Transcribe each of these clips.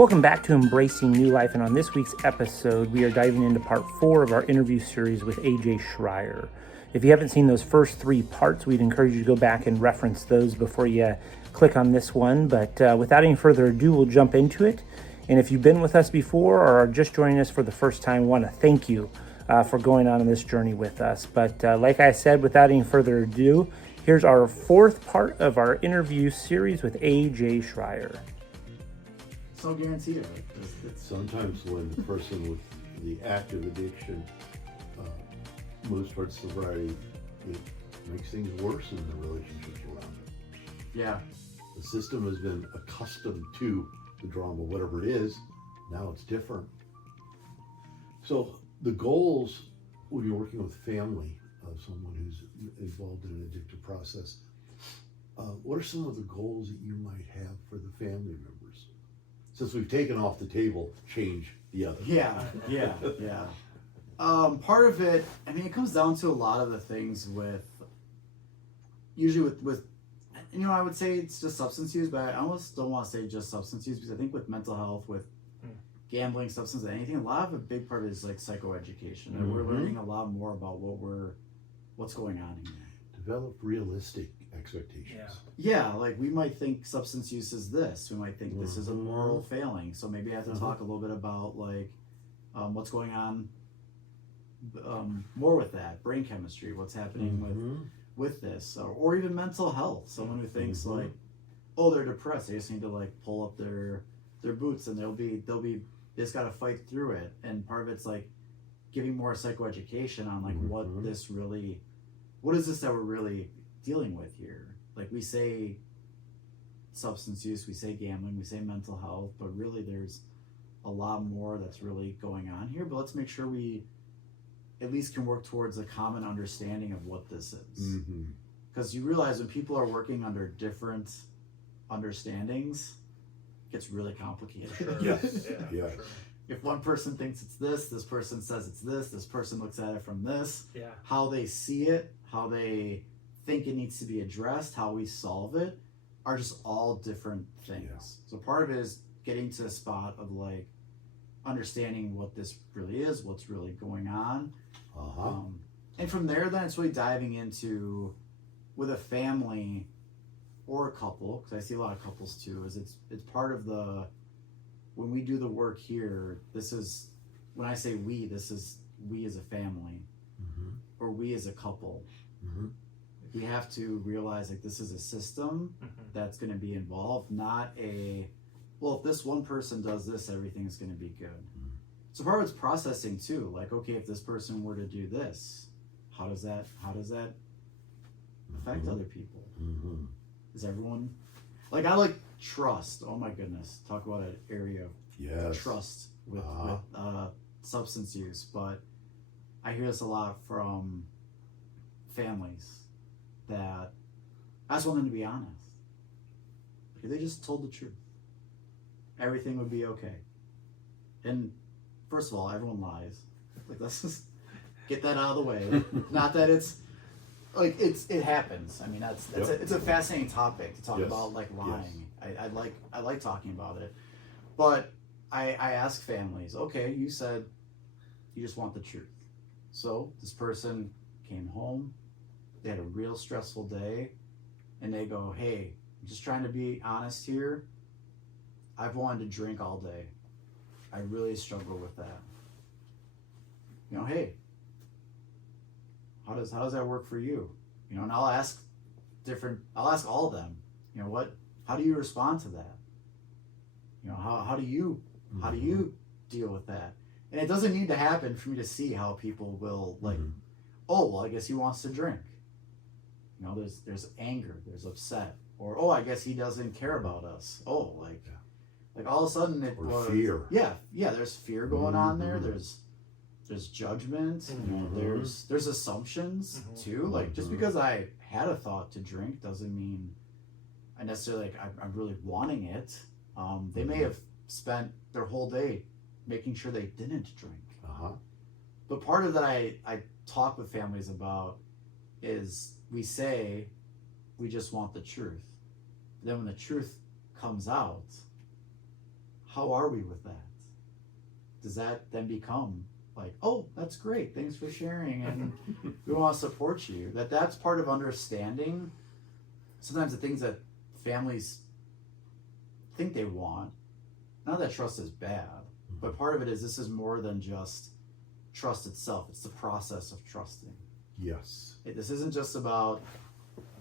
Welcome back to Embracing New Life, and on this week's episode, we are diving into part 4 of our interview series with AJ Schreier. If you haven't seen those first 3 parts, we'd encourage you to go back and reference those before you click on this one. But without any further ado, we'll jump into it. And if you've been with us before or are just joining us for the first time, I want to thank you for going on this journey with us. But like I said, without any further ado, here's our 4th part of our interview series with AJ Schreier. So guaranteed of it. Sometimes when the person with the active addiction moves towards sobriety, it makes things worse in the relationships around it. Yeah. The system has been accustomed to the drama, whatever it is. Now it's different. So the goals when you're working with family of someone who's involved in an addictive process, what are some of the goals that you might have for the family members? Since we've taken off the table, change the other. Yeah. Part of it, I mean, it comes down to a lot of the things usually with I would say it's just substance use, but I almost don't want to say just substance use, because I think with mental health, with gambling, substance, anything, a lot of a big part is like psychoeducation, and we're learning a lot more about what's going on in here. Develop realistic expectations. Yeah, like we might think substance use is this. We might think this is a moral failing. So maybe I have to talk a little bit about like what's going on more with that, brain chemistry, what's happening with this, or even mental health. Someone who thinks like, oh, they're depressed, they just need to like pull up their boots and they just got to fight through it. And part of it's like giving more psychoeducation on like what is this that we're really dealing with here. Like we say substance use, we say gambling, we say mental health, but really there's a lot more that's really going on here. But let's make sure we at least can work towards a common understanding of what this is. Because you realize when people are working under different understandings, it gets really complicated. Sure. Yeah. Sure. If one person thinks it's this person says it's this person looks at it from this, how they see it, how they think it needs to be addressed, how we solve it, are just all different things. So part of it is getting to a spot of like understanding what this really is, what's really going on. And from there, then it's really diving into, with a family or a couple, because I see a lot of couples too, is it's part of when we do the work here, this is, when I say we, this is we as a family, or we as a couple. We have to realize like this is a system that's going to be involved, not well, if this one person does this, everything's going to be good. So part of it's processing too, like, okay, if this person were to do this, how does that affect other people? Is everyone, like, I like trust. Oh my goodness, talk about an area of trust with substance use. But I hear this a lot from families that I just want them to be honest. If they just told the truth, everything would be okay. And first of all, everyone lies. Like, let's just get that out of the way. Not that it's like it happens. I mean, it's a fascinating topic to talk about, like lying. I like talking about it, but I ask families, okay, you said you just want the truth. So this person came home, they had a real stressful day, and they go, hey, I'm just trying to be honest here. I've wanted to drink all day. I really struggle with that. Hey, how does that work for you? And I'll ask all of them, how do you respond to that? How do you deal with that? And it doesn't need to happen for me to see how people will like, oh, well, I guess he wants to drink. There's anger, there's upset, or, oh, I guess he doesn't care about us. Oh, like all of a sudden it was fear. Yeah, there's fear going on there. There's judgment. There's assumptions too. Like, just because I had a thought to drink doesn't mean I necessarily like I'm really wanting it. They may have spent their whole day making sure they didn't drink. But part of that I talk with families about is we say we just want the truth. Then when the truth comes out, how are we with that? Does that then become like, oh, that's great, thanks for sharing, and we want to support you? That's part of understanding sometimes the things that families think they want. Not that trust is bad, but part of it is this is more than just trust itself. It's the process of trusting. Yes. This isn't just about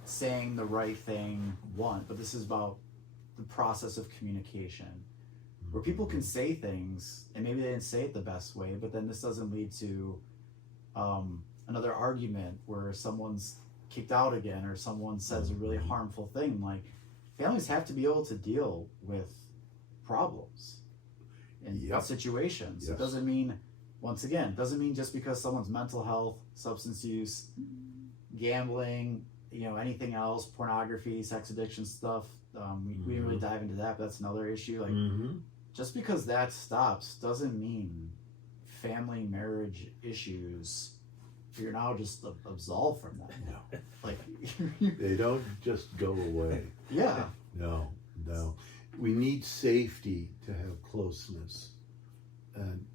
saying the right thing once, but this is about the process of communication, where people can say things and maybe they didn't say it the best way, but then this doesn't lead to another argument where someone's kicked out again or someone says a really harmful thing. Like, families have to be able to deal with problems in situations. Yes. It doesn't mean, once again, doesn't mean just because someone's mental health, substance use, gambling, anything else, pornography, sex addiction stuff. We didn't really dive into that, but that's another issue. Like, just because that stops doesn't mean family marriage issues, you're now just absolved from that. No. Like, they don't just go away. Yeah. No. We need safety to have closeness. And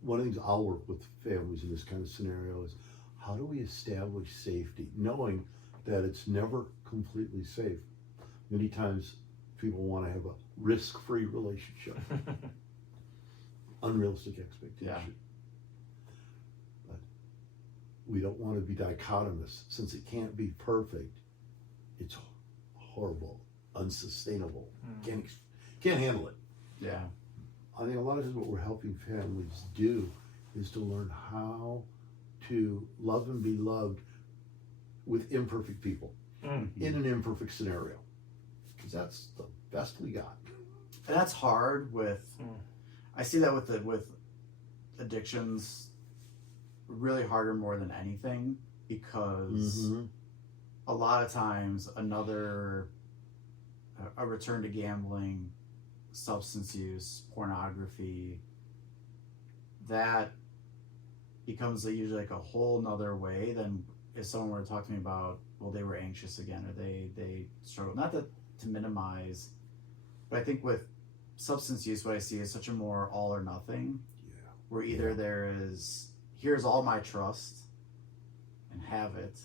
one of the things I'll work with families in this kind of scenario is, how do we establish safety, knowing that it's never completely safe? Many times people want to have a risk-free relationship. Unrealistic expectation. Yeah. But we don't want to be dichotomous. Since it can't be perfect, it's horrible, unsustainable. Can't handle it. Yeah. I think a lot of times what we're helping families do is to learn how to love and be loved with imperfect people in an imperfect scenario, because that's the best we got. And that's hard with, I see that with addictions, really harder more than anything, because a lot of times a return to gambling, substance use, pornography, that becomes usually like a whole nother way than if someone were to talk to me about, well, they were anxious again, or they struggled. Not that to minimize, but I think with substance use, what I see is such a more all or nothing, where either there is, here's all my trust and have it,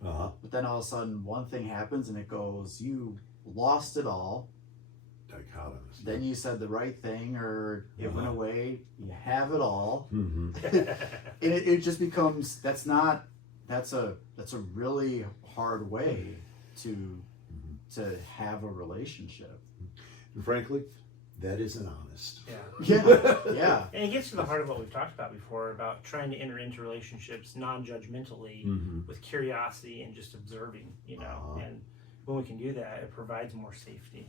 but then all of a sudden one thing happens and it goes, you lost it all. Dichotomous. Then you said the right thing, or it went away. You have it all, and it just becomes, that's a really hard way to have a relationship. And frankly, that isn't honest. Yeah. And it gets to the heart of what we've talked about before, about trying to enter into relationships non-judgmentally, with curiosity and just observing, and when we can do that, it provides more safety.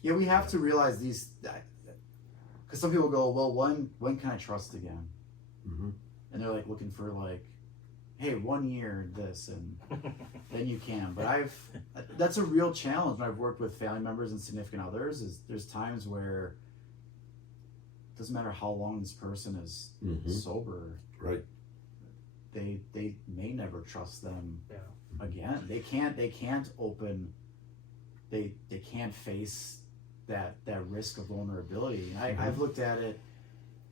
Yeah, we have to realize these, because some people go, well, when can I trust again? And they're like looking for like, hey, 1 year this, and then you can. But that's a real challenge when I've worked with family members and significant others, is there's times where it doesn't matter how long this person is sober, right? They may never trust them again. They can't open, they can't face that risk of vulnerability. I've looked at it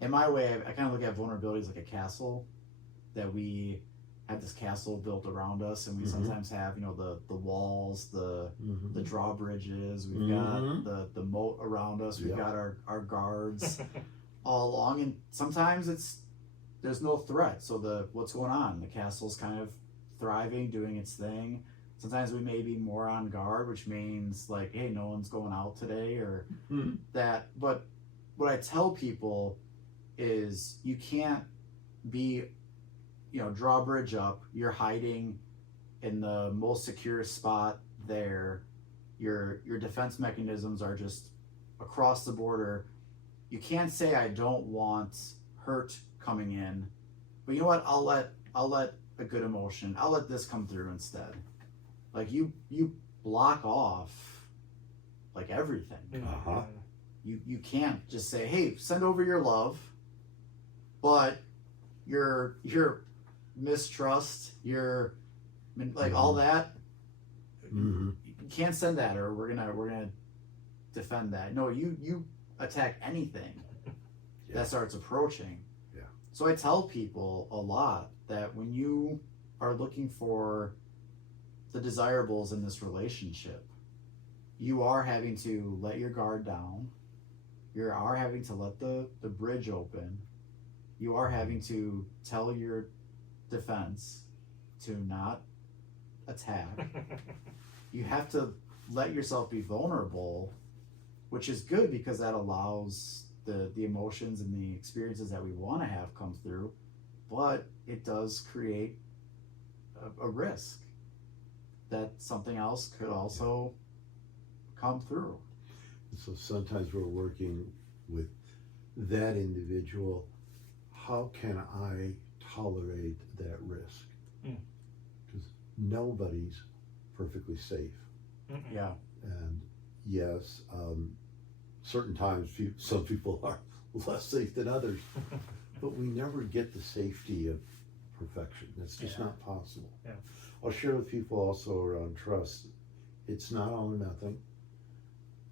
in my way. I kind of look at vulnerability as like a castle, that we have this castle built around us, and we sometimes have the walls, the drawbridges, we've got the moat around us, we've got our guards all along, and sometimes there's no threat, so what's going on, the castle's kind of thriving, doing its thing. Sometimes we may be more on guard, which means like, hey, no one's going out today, or that. But what I tell people is, you can't be, drawbridge up, you're hiding in the most secure spot there, your defense mechanisms are just across the border. You can't say, I don't want hurt coming in, but you know what, I'll let a good emotion, I'll let this come through instead. Like, you block off like everything. You can't just say, hey, send over your love, but your mistrust, your like all that, you can't send that, or we're gonna defend that. No, you attack anything that starts approaching. Yeah. So I tell people a lot that when you are looking for the desirables in this relationship, you are having to let your guard down. You are having to let the bridge open. You are having to tell your defense to not attack. You have to let yourself be vulnerable, which is good because that allows the emotions and the experiences that we want to have come through, but it does create a risk that something else could also come through. So sometimes we're working with that individual. How can I tolerate that risk? Because nobody's perfectly safe. Yeah. And yes, certain times some people are less safe than others, but we never get the safety of perfection. That's just not possible. Yeah. I'll share with people also around trust. It's not all or nothing.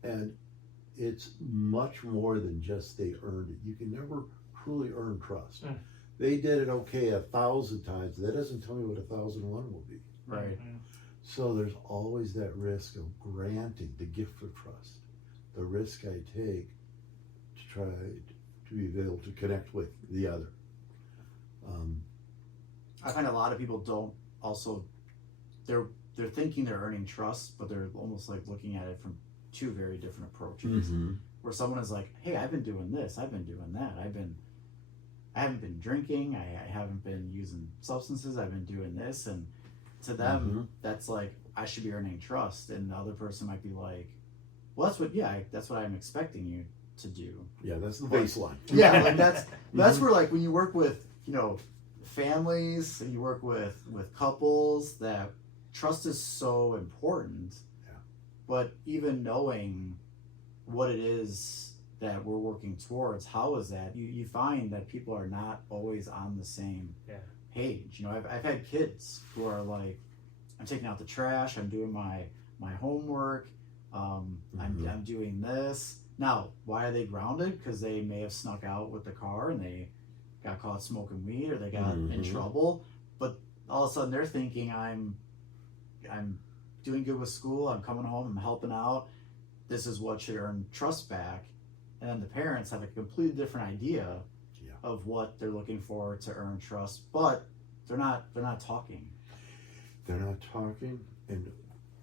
And it's much more than just they earned it. You can never truly earn trust. They did it okay 1,000 times. That doesn't tell me what 1,001 will be. Right. So there's always that risk of granting the gift of trust. The risk I take to try to be able to connect with the other. I find a lot of people don't also, they're thinking they're earning trust, but they're almost like looking at it from two very different approaches. Where someone is like, hey, I've been doing this, I've been doing that, I haven't been drinking, I haven't been using substances, I've been doing this, and to them that's like, I should be earning trust, and the other person might be like, well, that's what I'm expecting you to do. Yeah, that's the baseline. Yeah, like that's where, like, when you work with, families, and you work with couples, that trust is so important. Yeah. But even knowing what it is that we're working towards, how is that? You find that people are not always on the same page. I've had kids who are like, I'm taking out the trash, I'm doing my homework, I'm doing this. Now, why are they grounded? Because they may have snuck out with the car and they got caught smoking weed, or they got in trouble. But all of a sudden they're thinking, I'm doing good with school, I'm coming home, I'm helping out, this is what should earn trust back. And then the parents have a completely different idea of what they're looking for to earn trust, but they're not talking. They're not talking, and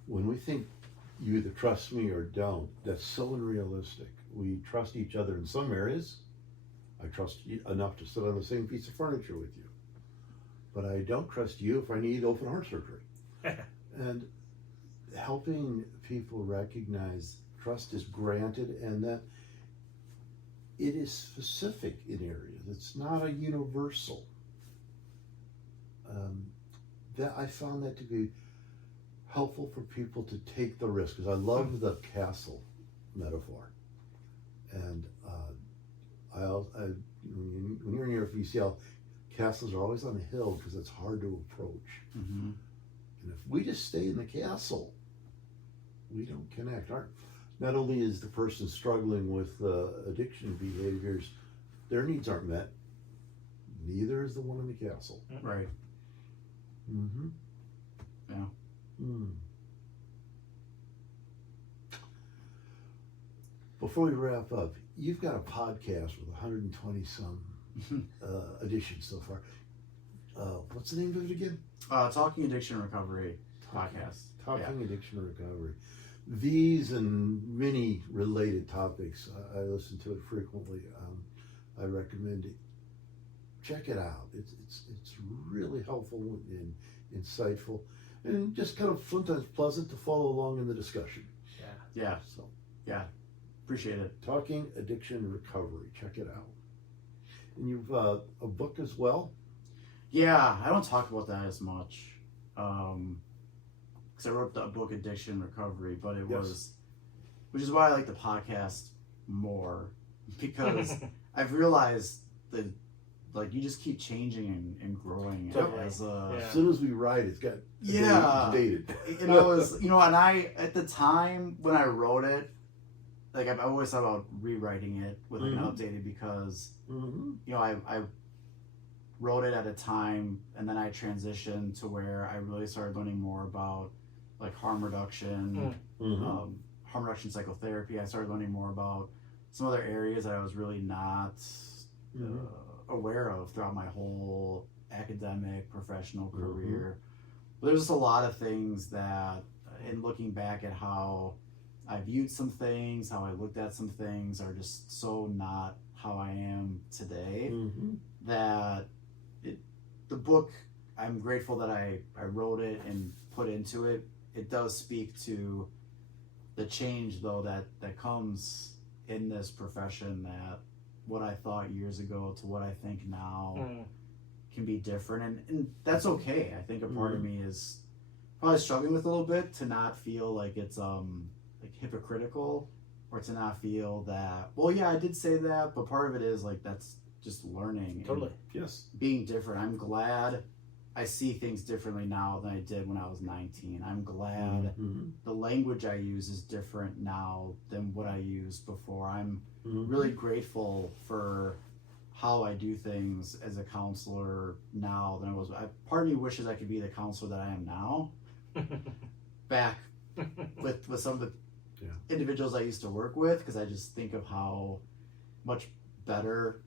when we think you either trust me or don't, that's so unrealistic. We trust each other in some areas. I trust you enough to sit on the same piece of furniture with you, but I don't trust you if I need open heart surgery. And helping people recognize trust is granted, and that it is specific in areas. It's not a universal. That I found that to be helpful for people to take the risk, because I love the castle metaphor. And when you're in Europe, you see how castles are always on a hill because it's hard to approach. And if we just stay in the castle, we don't connect. Not only is the person struggling with addiction behaviors, their needs aren't met, neither is the one in the castle. Right. Yeah. Before we wrap up, you've got a podcast with 120 some editions so far. What's the name of it again? Talking Addiction Recovery podcast. Talking Addiction Recovery. These and many related topics, I listen to it frequently. I recommend it. Check it out. It's really helpful and insightful, and just kind of sometimes pleasant to follow along in the discussion. Yeah. So, appreciate it. Talking Addiction Recovery. Check it out. And you've a book as well. Yeah, I don't talk about that as much, because I wrote the book Addiction Recovery, but it was, which is why I like the podcast more, because I've realized that, like, you just keep changing and growing as a... As soon as we write, it's got dated. And I was, and I, at the time when I wrote it, like I've always thought about rewriting it with like an updated, because I wrote it at a time, and then I transitioned to where I really started learning more about like harm reduction psychotherapy. I started learning more about some other areas that I was really not aware of throughout my whole academic professional career. But there's just a lot of things that, in looking back at how I viewed some things, how I looked at some things, are just so not how I am today, that the book, I'm grateful that I wrote it and put into it. It does speak to the change, though, that comes in this profession, that what I thought years ago to what I think now can be different, and that's okay. I think a part of me is probably struggling with a little bit to not feel like it's like hypocritical, or to not feel that, well, yeah, I did say that, but part of it is like that's just learning. Totally. Yes. Being different. I'm glad I see things differently now than I did when I was 19. I'm glad the language I use is different now than what I used before. I'm really grateful for how I do things as a counselor now than I was. Part of me wishes I could be the counselor that I am now, back with some of the individuals I used to work with, because I just think of how much better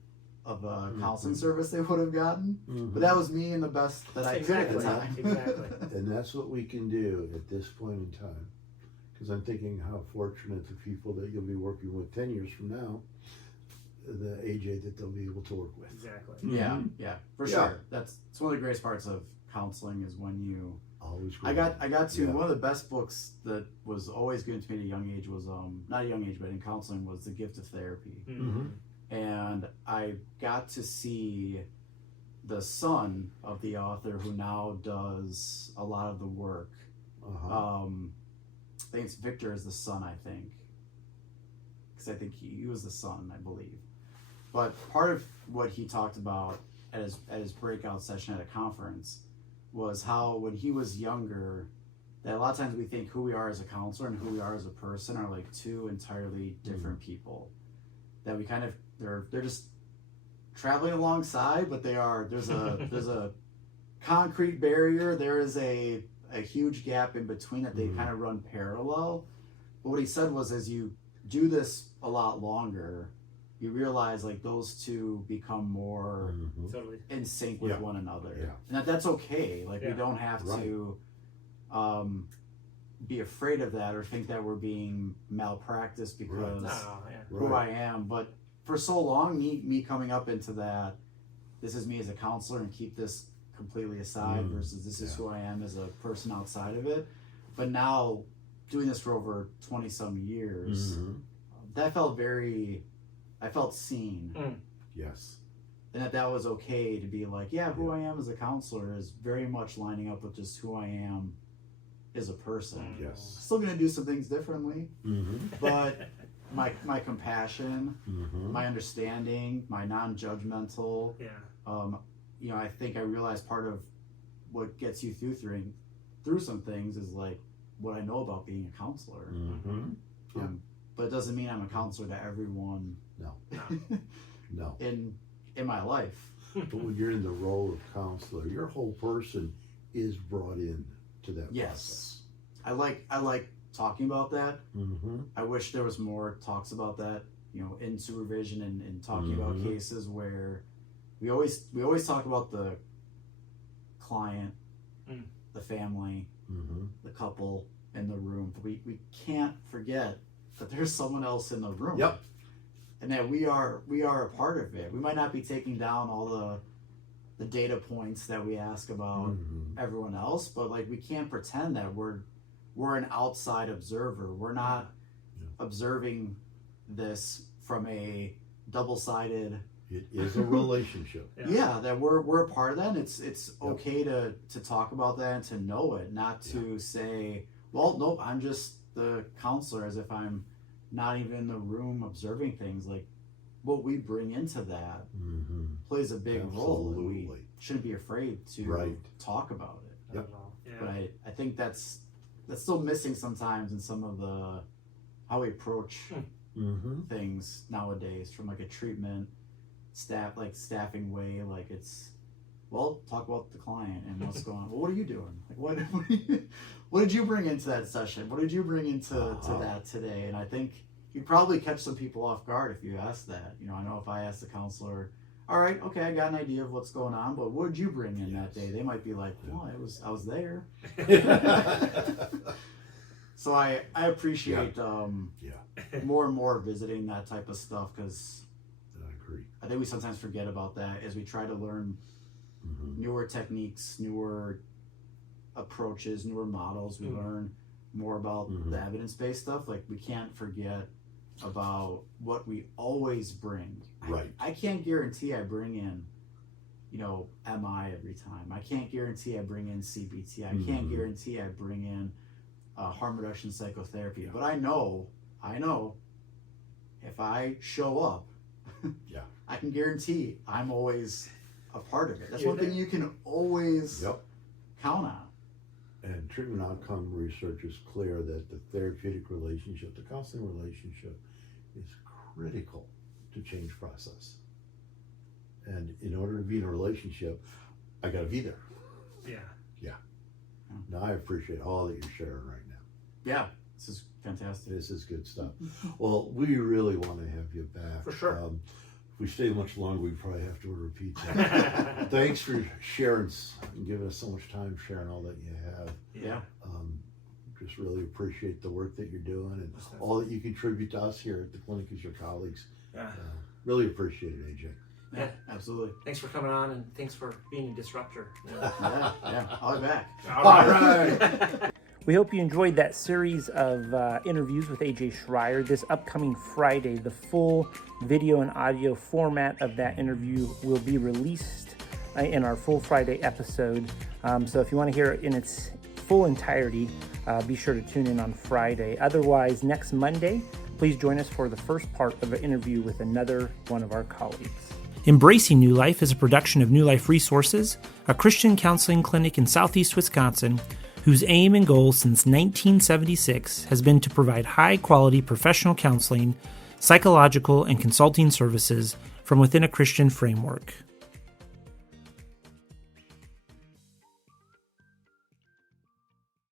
of a counseling service they would have gotten. But that was me and the best that I could at the time. Exactly. And that's what we can do at this point in time. Because I'm thinking how fortunate the people that you'll be working with 10 years from now, the AJ that they'll be able to work with. Exactly. Yeah, for sure. It's one of the greatest parts of counseling, is when you always. I got to one of the best books that was always given to me at a young age was not a young age, but in counseling, was The Gift of Therapy. And I got to see the son of the author, who now does a lot of the work. I think it's Victor is the son, I think, because I think he was the son, I believe. But part of what he talked about at his breakout session at a conference was how, when he was younger, that a lot of times we think who we are as a counselor and who we are as a person are like two entirely different people. That we kind of, they're just traveling alongside, but there's a concrete barrier. There is a huge gap in between that they kind of run parallel. But what he said was, as you do this a lot longer, you realize like those two become more in sync with one another, and that's okay. Like we don't have to be afraid of that, or think that we're being malpracticed because who I am. But for so long, me coming up into that, this is me as a counselor, and keep this completely aside, versus this is who I am as a person outside of it. But now, doing this for over 20 some years, that felt I felt seen. Yes. And that was okay to be like, who I am as a counselor is very much lining up with just who I am as a person. Yes. Still gonna do some things differently, but my compassion, my understanding, my non-judgmental. I think I realized part of what gets you through some things is like what I know about being a counselor. But it doesn't mean I'm a counselor to everyone. No. In my life. But when you're in the role of counselor, your whole person is brought in to that process. I like talking about that. I wish there was more talks about that, in supervision and talking about cases where we always talk about the client, the family, the couple in the room. But we can't forget that there's someone else in the room. And that we are a part of it. We might not be taking down all the data points that we ask about everyone else, but like we can't pretend that we're an outside observer. We're not observing this from a double-sided. It is a relationship. That we're a part of that. And it's okay to talk about that and to know it, not to say, well, nope, I'm just the counselor, as if I'm not even in the room observing things. Like what we bring into that plays a big role, and we shouldn't be afraid to talk about it. But I think that's still missing sometimes in some of how we approach things nowadays from like a treatment staffing way. Like it's, well, talk about the client and what's going on. Well, what are you doing? Like what did you bring into that session? What did you bring into to that today? And I think you'd probably catch some people off guard if you ask that. I know if I ask the counselor, all right, okay, I got an idea of what's going on, but what did you bring in that day? They might be like, well, I was there. So I appreciate more and more visiting that type of stuff, because I agree. I think we sometimes forget about that as we try to learn newer techniques, newer approaches, newer models. We learn more about the evidence-based stuff. Like, we can't forget about what we always bring. Right. I can't guarantee I bring in, MI every time. I can't guarantee I bring in CBT. I can't guarantee I bring in harm reduction psychotherapy. But I know if I show up, I can guarantee I'm always a part of it. That's one thing you can always count on. And treatment outcome research is clear that the therapeutic relationship, the counseling relationship, is critical to change process. And in order to be in a relationship, I got to be there. Yeah. Now, I appreciate all that you're sharing right now. Yeah, this is fantastic. This is good stuff. Well, we really want to have you back. For sure. If we stay much longer, we probably have to order pizza. Thanks for sharing and giving us so much time sharing all that you have. Yeah. Just really appreciate the work that you're doing and all that you contribute to us here at the clinic as your colleagues. Yeah. Really appreciate it, AJ. Yeah, absolutely. Thanks for coming on, and thanks for being a disruptor. Yeah, I'll be back. All right. We hope you enjoyed that series of interviews with AJ Schreier. This upcoming Friday, the full video and audio format of that interview will be released in our full Friday episode. So if you want to hear it in its full entirety, be sure to tune in on Friday. Otherwise, next Monday, please join us for the first part of an interview with another one of our colleagues. Embracing New Life is a production of New Life Resources, a Christian counseling clinic in southeast Wisconsin, whose aim and goal since 1976 has been to provide high-quality professional counseling, psychological, and consulting services from within a Christian framework.